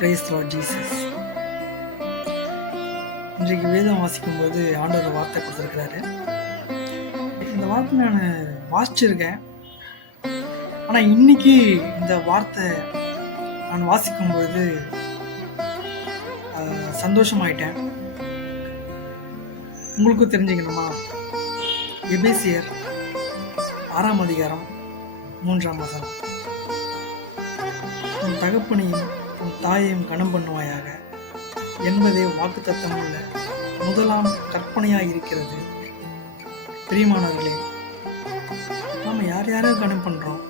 Price Lord Jesus. இன்றைக்கு வேதம் வாசிக்கும்போது ஆண்டவர் வார்த்தை கொடுத்துருக்கிறாரு. இந்த வார்த்தை நான் வாசிச்சிருக்கேன். ஆனால் இன்னைக்கு இந்த வார்த்தை நான் வாசிக்கும்பொழுது சந்தோஷமாயிட்டேன். உங்களுக்கும் தெரிஞ்சுக்கணுமா? எபேசியர் 6ஆம் அதிகாரம் 3ஆம் வசனம், உன் தகப்பனையும் உன் தாயையும் கனம் பண்ணுவாயாக என்பதே வாக்குத்தத்தம் உள்ள முதலாம் கற்பனையாக இருக்கிறது. பிரியமானவர்களே, நாம் யார் யாரோ கனம் பண்ணுறோம்.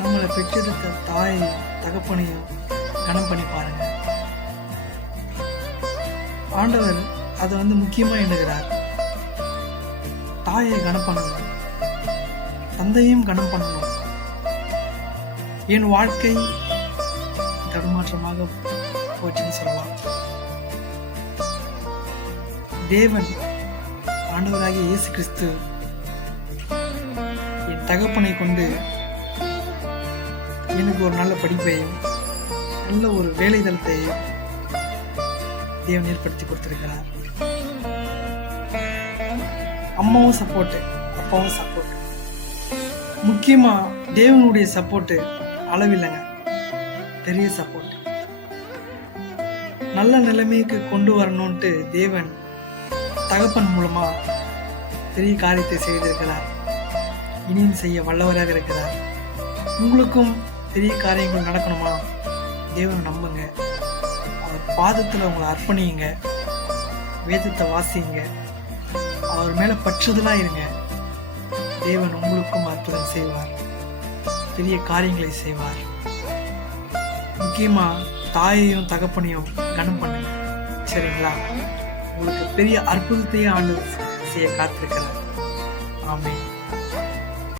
நம்மளை பெற்றெடுத்த தாய் தகப்பனையும் கனம் பண்ணி பாருங்க. ஆண்டவர் அதை முக்கியமாக எண்ணுகிறார். தாயை கனம் பண்ணணும், தந்தையும் கனம் பண்ணணும். என் வாழ்க்கை தடுமாற்றமாக போச்சுன்னு சொல்லலாம். தேவன் ஆண்டவராகிய இயேசு கிறிஸ்து என் தகப்பனை கொண்டு எனக்கு ஒரு நல்ல படிப்பையும் நல்ல ஒரு வேலை தளத்தையும் தேவன் ஏற்படுத்தி கொடுத்திருக்கிறார். அம்மாவும் சப்போர்ட்டு, அப்பாவும் சப்போர்ட். முக்கியமா தேவனுடைய சப்போர்ட்டு அளவில்லைங்க, பெரிய சப்போர்ட். நல்ல நிலைமைக்கு கொண்டு வரணும்ட்டு தேவன் தகப்பன் மூலமா பெரிய காரியத்தை செய்திருக்கிறார். இனியும் செய்ய வல்லவராக இருக்கிறார். உங்களுக்கும் பெரிய காரியங்கள் நடக்கணுமா? தேவனை நம்புங்க, அவர் பாதத்தில் உங்களை அர்ப்பணியுங்க, வேதத்தை வாசிங்க, அவர் மேல பற்றுதலா இருங்க. தேவன் உங்களுக்கும் அற்புதம் செய்வார், பெரிய காரியங்களை செய்வார். முக்கியமா தாயையும் தகப்பனையும் கனம் பண்ணுங்க, சரிங்களா? உங்களுக்கு பெரிய அற்புதத்தையே ஆண்டு செய்ய காத்திருக்கிறார். ஆமென்.